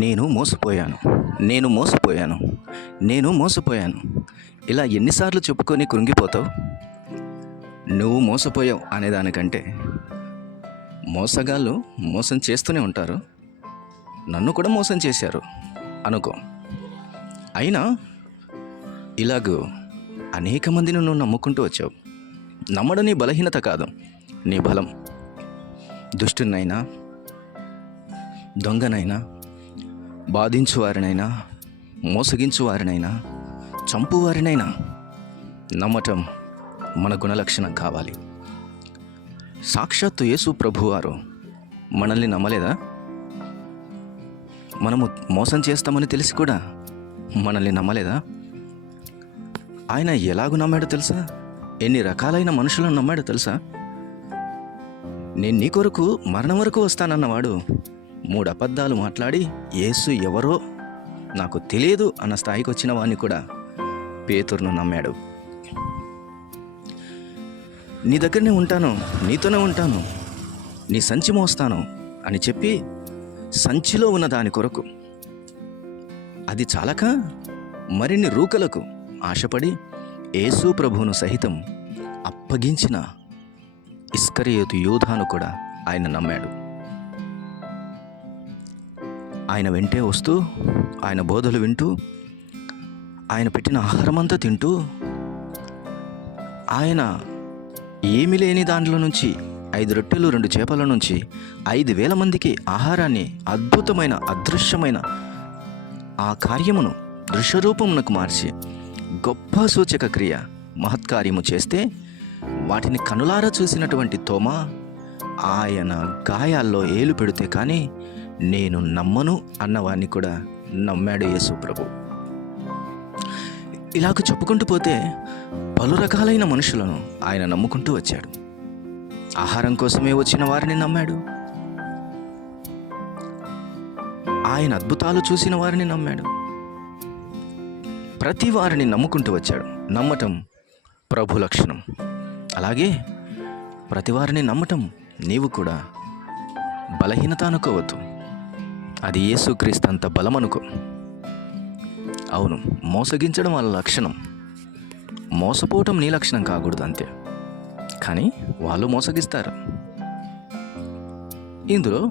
నేను మోసపోయాను, నేను మోసపోయాను, నేను మోసపోయాను. ఇలా ఎన్నిసార్లు చెప్పుకొని కృంగిపోతావు? నువ్వు మోసపోయావు అనేదానికంటే మోసగాళ్ళు మోసం చేస్తూనే ఉంటారు. నన్ను కూడా మోసం చేశారు అనుకో. అయినా ఇలాగూ అనేక మందిని నువ్వు నమ్ముకుంటూ వచ్చావు. నమ్మడం నీ బలహీనత కాదు, నీ బలం. దుష్టునైనా, దొంగనైనా, బాధించువారినైనా, మోసగించువారినైనా, చంపువారినైనా నమ్మటం మన గుణలక్షణం కావాలి. సాక్షాత్తు యేసు ప్రభువారు మనల్ని నమ్మలేదా? మనము మోసం చేస్తామని తెలిసి కూడా మనల్ని నమ్మలేదా? ఆయన ఎలాగూ నమ్మాడో తెలుసా? ఎన్ని రకాలైన మనుషులను నమ్మాడో తెలుసా? నేను నీ కొరకు మరణం వరకు వస్తానన్నవాడు 3 అబద్ధాలు మాట్లాడి యేసు ఎవరో నాకు తెలియదు అన్న స్థాయికి వచ్చిన వాడిని కూడా పేతురును నమ్మాడు. నీ దగ్గరనే ఉంటాను, నీతోనే ఉంటాను, నీ సంచి మోస్తాను అని చెప్పి సంచిలో ఉన్న దాని కొరకు అది చాలక మరిన్ని రూకలకు ఆశపడి యేసు ప్రభువును సహితం అప్పగించిన ఇస్కరియోతు యూదాను కూడా ఆయన నమ్మాడు. ఆయన వెంటే వస్తూ, ఆయన బోధలు వింటూ, ఆయన పెట్టిన ఆహారమంతా తింటూ, ఆయన ఏమీ లేని దాంట్లో నుంచి 5 రొట్టెలు 2 చేపల నుంచి 5,000 మందికి ఆహారాన్ని అద్భుతమైన అదృశ్యమైన ఆ కార్యమును దృశ్యరూపమునకు మార్చి గొప్ప సూచక క్రియ మహత్కార్యము చేస్తే వాటిని కనులారా చూసినటువంటి తోమా ఆయన గాయాల్లో ఏలు పెడితే కానీ నేను నమ్మను అన్నవాడిని కూడా నమ్మాడు యేసు ప్రభు. ఇలాగ చెప్పుకుంటూ పోతే పలు రకాలైన మనుషులను ఆయన నమ్ముకుంటూ వచ్చాడు. ఆహారం కోసమే వచ్చిన వారిని నమ్మాడు, ఆయన అద్భుతాలు చూసిన వారిని నమ్మాడు. ప్రతి వారిని నమ్ముకుంటూ వచ్చాడు. నమ్మటం ప్రభు లక్షణం. అలాగే ప్రతి వారిని నమ్మటం నీవు కూడా బలహీనత అనుకోవద్దు, అది యేసుక్రీస్తు అంత బలం అనుకో. అవును, మోసగించడం వాళ్ళ లక్షణం, మోసపోవటం నీ లక్షణం కాకూడదు అంతే. కానీ వాళ్ళు మోసగిస్తారు. ఇందులో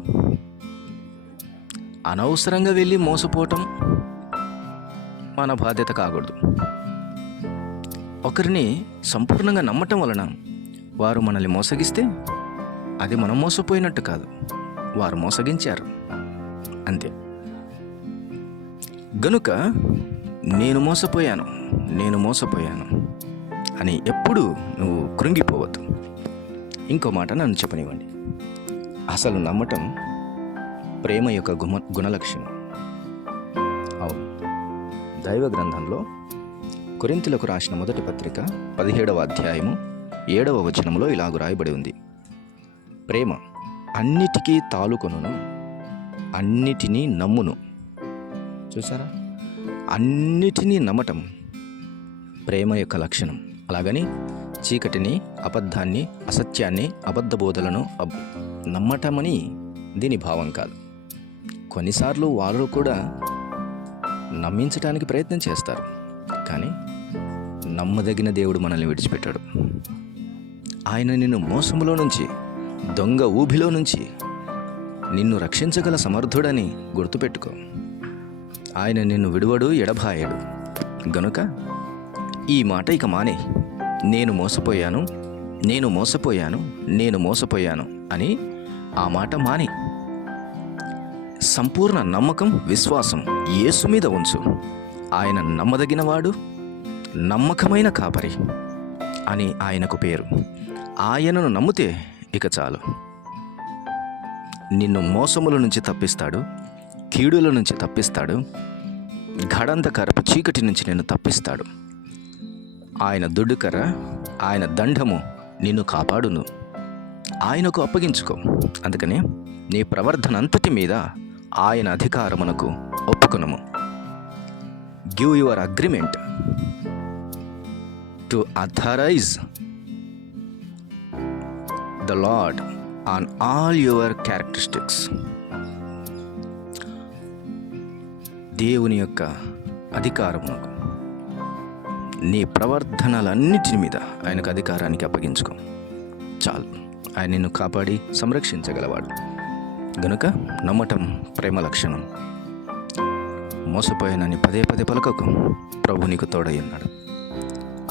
అనవసరంగా వెళ్ళి మోసపోవటం మన బాధ్యత కాకూడదు. ఒకరిని సంపూర్ణంగా నమ్మటం వలన వారు మనల్ని మోసగిస్తే అది మనం మోసపోయినట్టు కాదు, వారు మోసగించారు అంతే. గనుక నేను మోసపోయాను, నేను మోసపోయాను అని ఎప్పుడు నువ్వు కృంగిపోవద్దు. ఇంకో మాట నన్ను చెప్పనివ్వండి. అసలు నమ్మటం ప్రేమ యొక్క గుణలక్షణం. అవును, దైవ గ్రంథంలో కొరింథీయులకు రాసిన మొదటి పత్రిక 17వ అధ్యాయము 7వ వచనంలో ఇలాగు రాయబడి ఉంది. ప్రేమ అన్నిటికీ తాలుకొనును, అన్నిటినీ నమ్మును. చూసారా, అన్నిటినీ నమ్మటం ప్రేమ యొక్క లక్షణం. అలాగని చీకటిని, అబద్ధాన్ని, అసత్యాన్ని, అబద్ధ బోధలను నమ్మటమని దీని భావం కాదు. కొన్నిసార్లు వారు కూడా నమ్మించడానికి ప్రయత్నం చేస్తారు, కానీ నమ్మదగిన దేవుడు మనల్ని విడిచిపెట్టాడు. ఆయన నిన్ను మోసములో నుంచి, దొంగ ఊబిలో నుంచి నిన్ను రక్షించగల సమర్థుడని గుర్తుపెట్టుకో. ఆయన నిన్ను విడువడు, ఎడబాయడు. గనుక ఈ మాట ఇక మానే. నేను మోసపోయాను, నేను మోసపోయాను, నేను మోసపోయాను అని ఆ మాట మాని సంపూర్ణ నమ్మకం, విశ్వాసం యేసు మీద ఉంచు. ఆయన నమ్మదగినవాడు, నమ్మకమైన కాపరి అని ఆయనకు పేరు. ఆయనను నమ్మితే ఇక చాలు. నిన్ను మోసముల నుంచి తప్పిస్తాడు, కీడుల నుంచి తప్పిస్తాడు, గడంధకరపు చీకటి నుంచి నిన్ను తప్పిస్తాడు. ఆయన దుడ్డుకర్ర, ఆయన దండము నిన్ను కాపాడును. ఆయనకు అప్పగించుకో. అందుకనే నీ ప్రవర్తన అంతటి మీద ఆయన అధికారమునకు ఒప్పుకొనుము. Give your agreement to authorize the Lord on all your characteristics. దేవుని యొక్క అధికారమునకు, నీ ప్రవర్తనలన్నిటి మీద ఆయనకు అధికారానికి అప్పగించుకో. చాలు, ఆయన నిన్ను కాపాడి సంరక్షించగలవాడు. గనుక నమ్మటం ప్రేమ లక్షణం. మోసపోయానని పదే పదే పలకకు. ప్రభు నీకు తోడై ఉన్నాడు.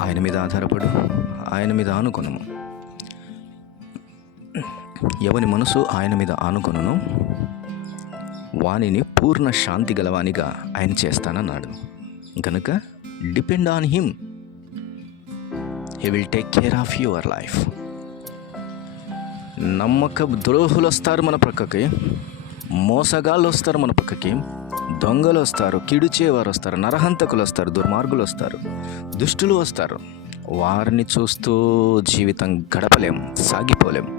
ఆయన మీద ఆధారపడు, ఆయన మీద ఆనుకొనుము. ఎవని మనసు ఆయన మీద ఆనుకొనును వానిని పూర్ణ శాంతి గలవానిగా ఆయన చేస్తానన్నాడు. కనుక depend on him. He will take care of your life. నమ్మక ద్రోహులు వస్తారు మన పక్కకి, మోసగాళ్ళు వస్తారు మన పక్కకి, దొంగలు వస్తారు, కిడుచేవారు వస్తారు, నరహంతకులు వస్తారు, దుర్మార్గులు వస్తారు, దుష్టులు వస్తారు. వారిని చూస్తూ జీవితం గడపలేం, సాగిపోలేం.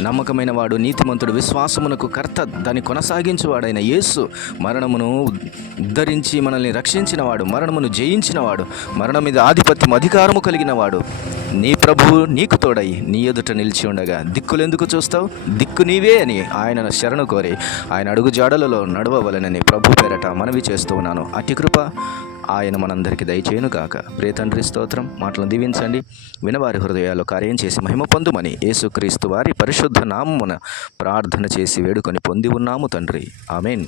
నమ్మకమైన వాడు, నీతిమంతుడు, విశ్వాసమునకు కర్త, దాన్ని కొనసాగించేవాడైన యేసు మరణమును ఉద్ధరించి మనల్ని రక్షించినవాడు, మరణమును జయించినవాడు, మరణం మీద ఆధిపత్యం, అధికారము కలిగిన వాడు, నీ ప్రభువు నీకు తోడై నీ ఎదుట నిలిచి ఉండగా దిక్కులెందుకు చూస్తావు? దిక్కు నీవే అని ఆయనను శరణు కోరి ఆయన అడుగు జాడలలో నడవవలనని ప్రభు పేరట మనవి చేస్తూ ఉన్నాను. అతి కృప ఆయన మనందరికీ దయచేయును గాక. ప్రియ తండ్రి, స్తోత్రం. మాటలను దీవించండి. వినవారి హృదయాల్లో కార్యం చేసి మహిమ పొందుమని యేసుక్రీస్తు వారి పరిశుద్ధ నామమున ప్రార్థన చేసి వేడుకొని పొంది ఉన్నాము తండ్రి. ఆమేన్.